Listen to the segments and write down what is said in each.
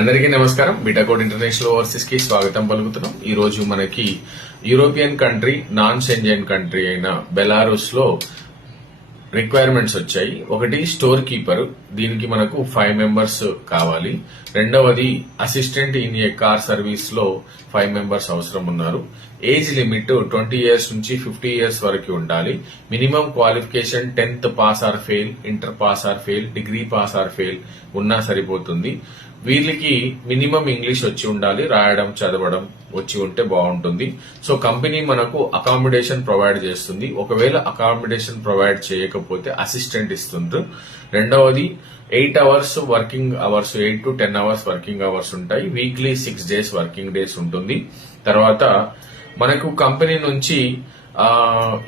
అందరికీ నమస్కారం. బీటాకోడ్ international overseas కి స్వాగతం పలుకుతున్నాం. ఈ రోజు మనకి European country, non Schengen country అయిన బెలారస్ లో రిక్వైర్మెంట్స్ వచ్చాయి. ఒకటి స్టోర్ కీపర్, దీనికి మనకు 5 మెంబర్స్ కావాలి. రెండవది assistant in a car service లో 5 మెంబర్స్ అవసరం ఉన్నారు. ఏజ్ లిమిట్ 20 ఇయర్స్ నుంచి 50 ఇయర్స్ వరకు ఉండాలి. Minimum qualification 10th pass or fail, inter pass or fail, degree pass or fail ఉన్నా సరిపోతుంది. వీళ్ళకి మినిమం ఇంగ్లీష్ వచ్చి ఉండాలి, రాయడం చదవడం వచ్చి ఉంటే బాగుంటుంది. సో కంపెనీ మనకు అకామిడేషన్ ప్రొవైడ్ చేస్తుంది. ఒకవేళ అకామిడేషన్ ప్రొవైడ్ చేయకపోతే అసిస్టెంట్ ఇస్తుంది. రెండవది 8 hours working hours, 8 to 10 hours working hours ఉంటాయి. వీక్లీ 6 డేస్ వర్కింగ్ డేస్ ఉంటుంది. తర్వాత మనకు కంపెనీ నుంచి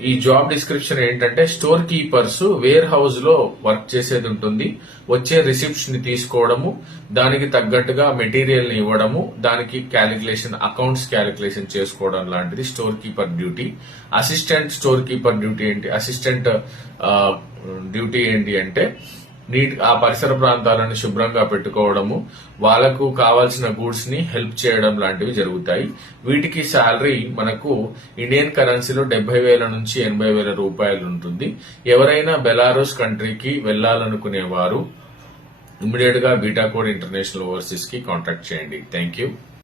ఈ జాబ్ డిస్క్రిప్షన్ ఏంటంటే, స్టోర్ కీపర్స్ వేర్ హౌస్ లో వర్క్ చేసేది ఉంటుంది. వచ్చే రిసిప్ట్స్ ని తీసుకోవడము, దానికి తగ్గట్టుగా మెటీరియల్ ని ఇవ్వడము, దానికి క్యాలిక్యులేషన్, అకౌంట్స్ క్యాలిక్యులేషన్ చేసుకోవడం లాంటిది store keeper duty. Assistant store keeper duty ఏంటి? అసిస్టెంట్ డ్యూటీ ఏంటి అంటే, ఆ పరిసర ప్రాంతాలను శుభ్రంగా పెట్టుకోవడము, వాళ్లకు కావాల్సిన గూడ్స్ ని హెల్ప్ చేయడం లాంటివి జరుగుతాయి. వీటికి శాలరీ మనకు ఇండియన్ కరెన్సీలో 70,000 నుంచి 80,000 రూపాయలు ఉంటుంది. ఎవరైనా బెలారస్ కంట్రీకి వెళ్లాలనుకునేవారు ఇమ్మీడియట్ గా బీటాకోడ్ ఇంటర్నేషనల్ ఓవర్సీస్ కి కాంటాక్ట్ చేయండి. Thank you.